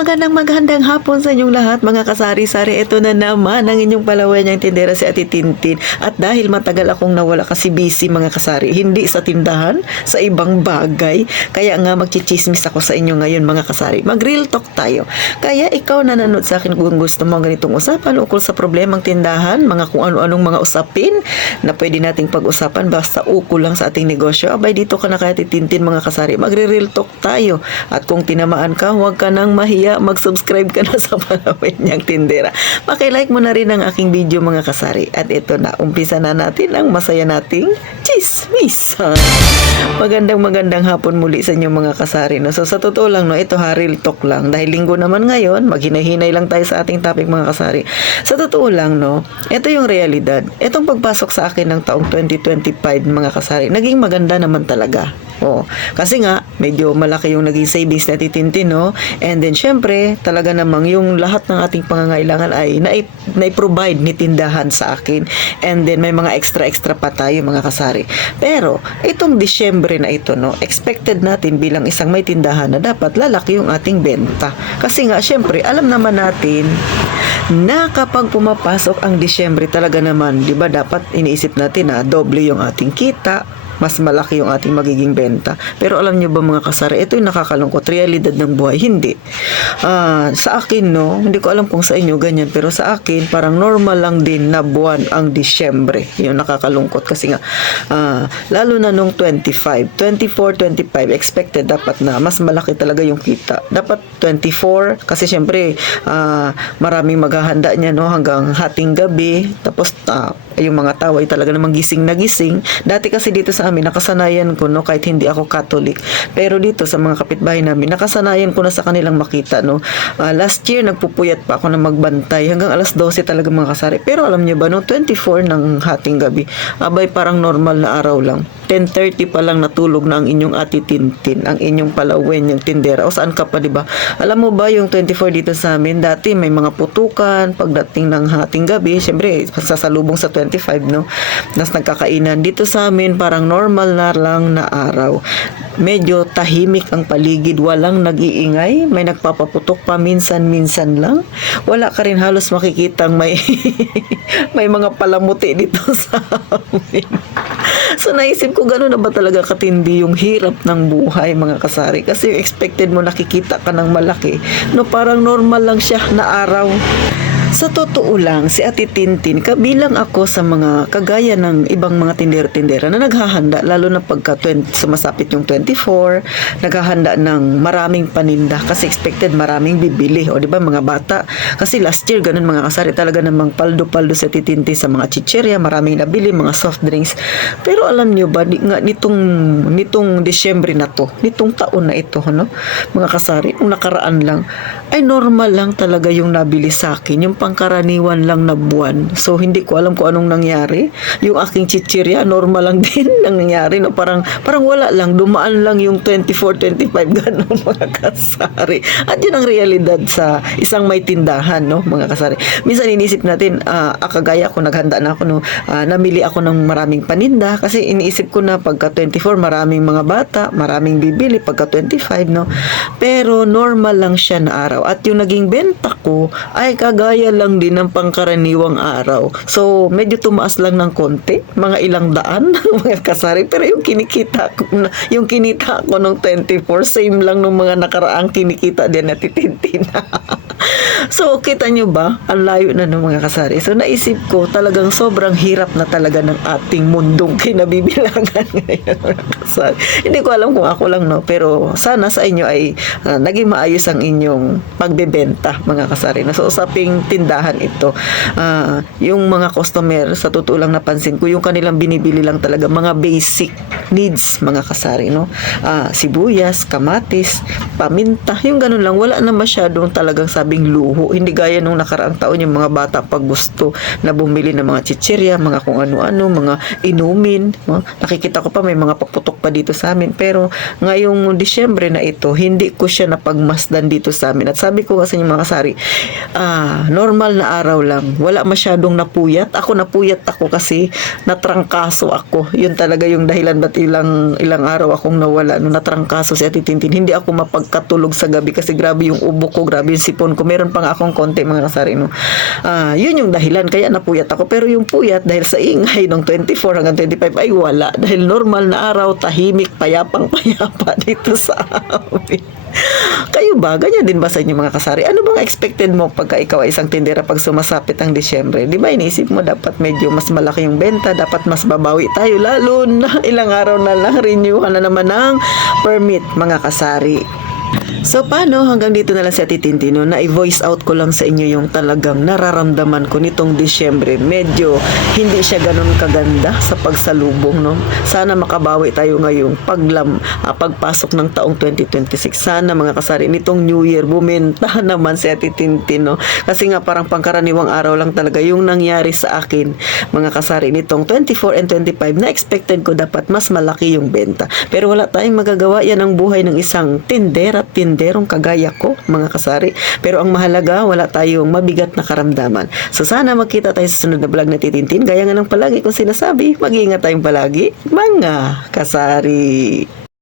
magandang hapon sa inyong lahat mga kasari-sari. Ito na naman ang inyong palawan niyang tindera si Ate Tintin. At dahil matagal akong nawala kasi busy mga kasari, hindi sa tindahan, sa ibang bagay. Kaya nga magchichismis ako sa inyo ngayon mga kasari. Mag-real talk tayo. Kaya ikaw na nanood sa akin kung gusto mo ganitong usapan ukol sa problemang tindahan, mga kung ano-anong mga usapin na pwede nating pag-usapan basta ukol lang sa ating negosyo. Abay dito ka na kay Ate Tintin mga kasari. Magre-real talk tayo. At kung tinamaan ka, huwag ka nang mahiya, mag-subscribe ka na sa Palawin Niyang Tindera. Paki-like mo na rin ang aking video mga kasari. At ito na, umpisa na natin ang masaya nating chismis. Magandang hapon muli sa inyo mga kasari. No? So sa totoo lang, no, ito real talk lang. Dahil linggo naman ngayon, maghinay-hinay lang tayo sa ating topic mga kasari. Sa totoo lang, no, ito yung realidad. Itong pagpasok sa akin ng taong 2025 mga kasari, naging maganda naman talaga. Oh, kasi nga medyo malaki yung naging savings na titintin, no? And then syempre, talaga namang yung lahat ng ating pangangailangan ay na-provide ni tindahan sa akin. And then may mga extra pa tayo mga kasari. Pero itong Disyembre na ito, no, expected natin bilang isang may tindahan na dapat lalaki yung ating benta. Kasi nga syempre, alam naman natin na kapag pumapasok ang Disyembre talaga naman, 'di ba, dapat iniisip natin na doble yung ating kita, mas malaki yung ating magiging benta. Pero alam nyo ba mga kasari, ito yung nakakalungkot, realidad ng buhay. Hindi. Sa akin, no, hindi ko alam kung sa inyo ganyan, pero sa akin, parang normal lang din na buwan ang Disyembre. Yung nakakalungkot kasi nga, lalo na nung 24, 25, expected dapat na mas malaki talaga yung kita. Dapat 24, kasi syempre, maraming maghahanda niya, no, hanggang hating gabi. Tapos, yung mga tao ay talaga namang gising na gising. Dati kasi dito sa amin, nakasanayan ko, no, kahit hindi ako Catholic. Pero dito sa mga kapitbahay namin, nakasanayan ko na sa kanilang makita, no. Last year, nagpupuyat pa ako na magbantay. Hanggang alas 12 talaga mga kasari. Pero alam niyo ba, no, 24 ng hating gabi, abay parang normal na araw lang. 10:30 pa lang natulog na ang inyong Ate Tintin, ang inyong Palawin Niyang Tindera. O saan ka pa, di ba? Alam mo ba yung 24 dito sa amin, dati may mga putukan, pagdating ng hating gabi, syempre, sasalubong sa 25, no? Nas nagkakainan. Dito sa amin, parang normal na lang na araw. Medyo tahimik ang paligid, walang nag-iingay, may nagpapaputok pa minsan-minsan lang. Wala ka rin halos makikitang may may mga palamuti dito sa amin. So naisip ko, gano'n na ba talaga katindi yung hirap ng buhay mga kasari? Kasi yung expected mo nakikita ka ng malaki, no, parang normal lang siya na araw. Sa totoo lang, si Ate Tintin, kabilang ako sa mga kagaya ng ibang mga tindera-tindera na naghahanda, lalo na pagka sumasapit yung 24, naghahanda ng maraming paninda kasi expected maraming bibili. O di ba mga bata? Kasi last year, ganun mga kasari, talaga namang paldo-paldo si Ate Tintin sa mga chicherya, maraming nabili, mga soft drinks. Pero alam nyo ba, nitong Disyembre na to, nitong taon na ito, no? Mga kasari, yung nakaraan lang, ay normal lang talaga yung nabili sa akin, yung pangkaraniwan lang na buwan. So, hindi ko alam kung anong nangyari. Yung aking chichirya, normal lang din ang nangyari. No? Parang wala lang. Dumaan lang yung 24, 25, gano'n mga kasari. At yun ang realidad sa isang may tindahan, no, mga kasari. Minsan inisip natin, kagaya ko, naghanda na ako, no, namili ako ng maraming paninda kasi iniisip ko na pagka 24, maraming mga bata, maraming bibili pagka 25, no. Pero normal lang siya na araw. At yung naging benta ko ay kagaya lang din ng pangkaraniwang araw. So, medyo tumaas lang ng konti, mga ilang daan mga kasari. Pero yung kinita ko ng 24, same lang ng mga nakaraang kinikita din na titintin. So, kita nyo ba? Ang layo na ng mga kasari. So, naisip ko, talagang sobrang hirap na talaga ng ating mundong kinabibilangan ngayon, mga kasari. Hindi ko alam kung ako lang, no? Pero sana sa inyo ay naging maayos ang inyong pagbebenta, mga kasari. So, usaping tindahan ito. Yung mga customer, sa totoo lang napansin ko, yung kanilang binibili lang talaga, mga basic needs, mga kasari, no? Sibuyas, kamatis, paminta, yung ganun lang. Wala na masyadong talagang sabi grabing luho. Hindi gaya nung nakaraang taon yung mga bata pag gusto na bumili ng mga chichirya, mga kung ano-ano, mga inumin. No? Nakikita ko pa may mga paputok pa dito sa amin. Pero ngayong Disyembre na ito, hindi ko siya napagmasdan dito sa amin. At sabi ko kasi yung mga kasari, normal na araw lang. Wala masyadong napuyat. Ako napuyat ako kasi natrangkaso ako. Yun talaga yung dahilan ba't ilang araw akong nawala. Nung natrangkaso si Ate Tintin, hindi ako mapagkatulog sa gabi kasi grabe yung ubo ko, grabe yung sipon ko. Meron pa nga akong konti mga kasari. No? Yun yung dahilan. Kaya napuyat ako. Pero yung puyat dahil sa ingay nung 24 hanggang 25 ay wala. Dahil normal na araw, tahimik, payapang-payapa dito sa amin. Kayo ba? Ganyan din ba sa inyo mga kasari? Ano bang expected mo pagka ikaw ay isang tindera pag sumasapit ang Disyembre? Di ba iniisip mo dapat medyo mas malaki yung benta, dapat mas babawi tayo, lalo na ilang araw na lang, renewhan na naman ng permit mga kasari. So paano hanggang dito na lang si Ate Tintin, no? Na i-voice out ko lang sa inyo yung talagang nararamdaman ko nitong Disyembre. Medyo hindi siya ganun kaganda sa pagsalubong, no? Sana makabawi tayo ngayong pagpasok ng taong 2026. Sana mga kasari nitong New Year bumenta naman si Ate Tintin, no? Kasi nga parang pangkaraniwang araw lang talaga yung nangyari sa akin mga kasari nitong 24 and 25 na expected ko dapat mas malaki yung benta. Pero wala tayong magagawa, yan ang buhay ng isang tindera at tinderong kagaya ko mga kasari. Pero ang mahalaga, wala tayong mabigat na karamdaman. So sana magkita tayo sa sunod na vlog na Titintin. Gaya nga ng palagi kong sinasabi, mag-iingat tayong palagi mga kasari.